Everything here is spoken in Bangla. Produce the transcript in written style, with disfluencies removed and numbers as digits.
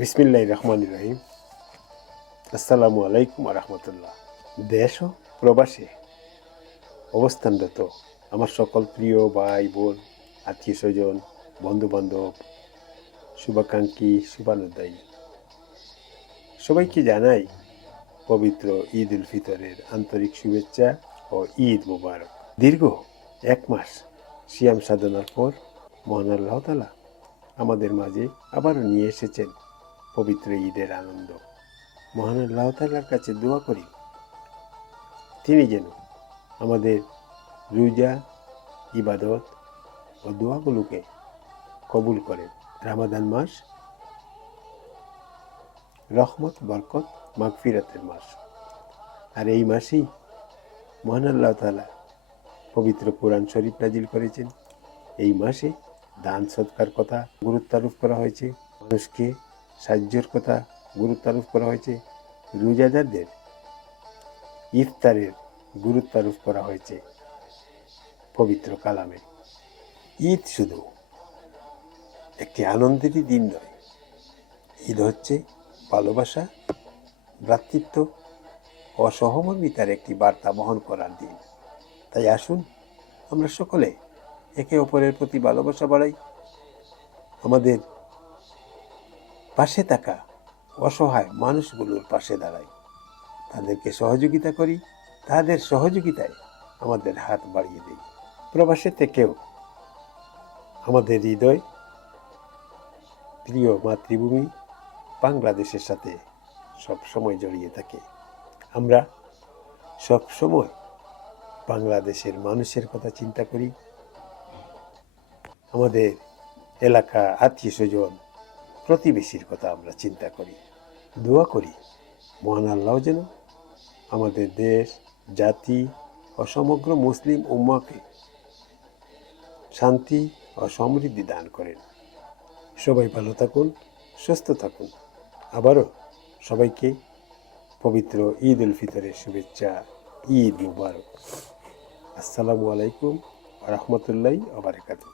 বিসমিল্লাহির রহমানির রহিম। আসসালামু আলাইকুম রহমতুল্লাহ। দেশ ও প্রবাসে অবস্থানরত আমার সকল প্রিয় ভাই বোন, আত্মীয় স্বজন, বন্ধুবান্ধব, শুভাকাঙ্ক্ষী, শুভানুদ্দায়ী সবাইকে জানাই পবিত্র ঈদ উল ফিতরের আন্তরিক শুভেচ্ছা ও ঈদ মুবারক। দীর্ঘ 1 মাস সিয়াম সাধনার পর মহান আল্লাহ তাআলা আমাদের মাঝে আবারও নিয়ে এসেছেন পবিত্র ঈদের আনন্দ। মহান আল্লাহ তাআলার কাছে দোয়া করি তিনি যেন আমাদের রোজা, ইবাদত ও দোয়াগুলোকে কবুল করেন। রমাদান মাস রহমত, বরকত, মাগফিরাতের মাস, আর এই মাসেই মহান আল্লাহ তাআলা পবিত্র কোরআন শরীফ নাজিল করেছেন। এই মাসে দান সদকার কথা গুরুত্ব আরোপ করা হয়েছে, মানুষকে সাহায্যের কথা গুরুত্ব আরোপ করা হয়েছে, রোজাদারদের ইফতারের গুরুত্ব আরোপ করা হয়েছে পবিত্র কালামে। ঈদ শুধু একটি আনন্দেরই দিন নয়, ঈদ হচ্ছে ভালোবাসা, ভ্রাতৃত্ব ও সহমর্মিতার একটি বার্তা বহন করার দিন। তাই আসুন আমরা সকলে একে অপরের প্রতি ভালোবাসা বাড়াই, আমাদের পাশে থাকা অসহায় মানুষগুলোর পাশে দাঁড়াই, তাদেরকে সহযোগিতা করি, তাদের সহযোগিতায় আমাদের হাত বাড়িয়ে দিই। প্রবাসে থেকেও আমাদের হৃদয় প্রিয় মাতৃভূমি বাংলাদেশের সাথে সব সময় জড়িয়ে থাকে। আমরা সব সময় বাংলাদেশের মানুষের কথা চিন্তা করি, আমাদের এলাকা, আত্মীয় স্বজন, প্রতিবেশীর কথা আমরা চিন্তা করি, দোয়া করি মহান আল্লাহ যেন আমাদের দেশ, জাতি ও সমগ্র মুসলিম উম্মাহকে শান্তি ও সমৃদ্ধি দান করেন। সবাই ভালো থাকুন, সুস্থ থাকুন। আবারও সবাইকে পবিত্র ঈদ উল ফিতরের শুভেচ্ছা, ঈদ মুবারক। আসসালামু আলাইকুম ওয়া রাহমাতুল্লাহি ওয়া বারাকাতুহু।